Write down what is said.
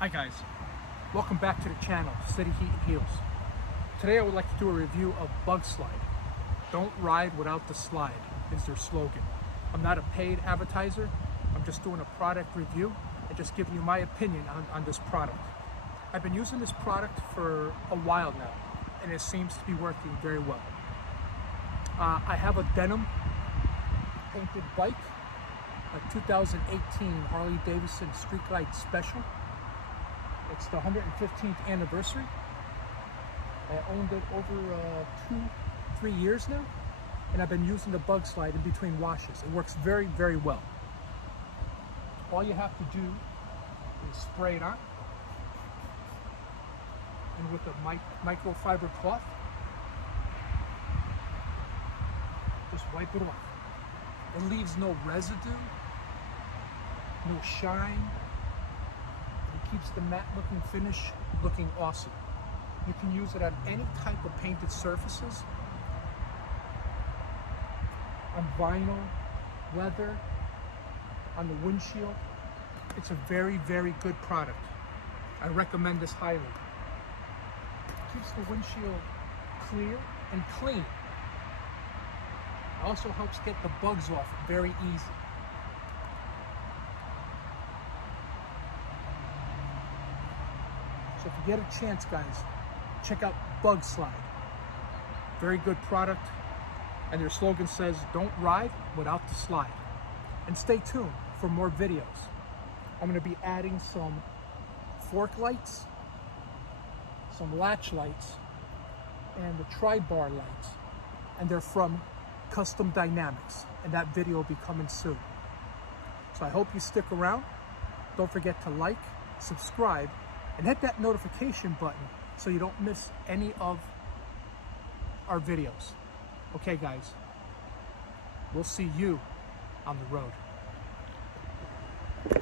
Hi guys, welcome back to the channel, City Heat and Heels. Today I would like to do a review of Bug Slide. Don't ride without the slide is their slogan. I'm not a paid advertiser, I'm just doing a product review and just giving you my opinion on this product. I've been using this product for a while now and it seems to be working very well. I have a denim painted bike, a 2018 Harley Davidson Street Glide Special. It's the 115th anniversary. I owned it over 2-3 years now, and I've been using the Bug Slide in between washes. It works very, very well. All you have to do is spray it on, and with a microfiber cloth, just wipe it off. It leaves no residue, no shine. It keeps the matte looking finish looking awesome. You can use it on any type of painted surfaces, on vinyl, leather, on the windshield. It's a very, very good product. I recommend this highly. It keeps the windshield clear and clean. It also helps get the bugs off very easy. So if you get a chance, guys, check out Bug Slide. Very good product. And their slogan says, don't ride without the slide. And stay tuned for more videos. I'm going to be adding some fork lights, some latch lights, and the tri-bar lights. And they're from Custom Dynamics. And that video will be coming soon. So I hope you stick around. Don't forget to like, subscribe, and hit that notification button so you don't miss any of our videos. Okay guys, we'll see you on the road.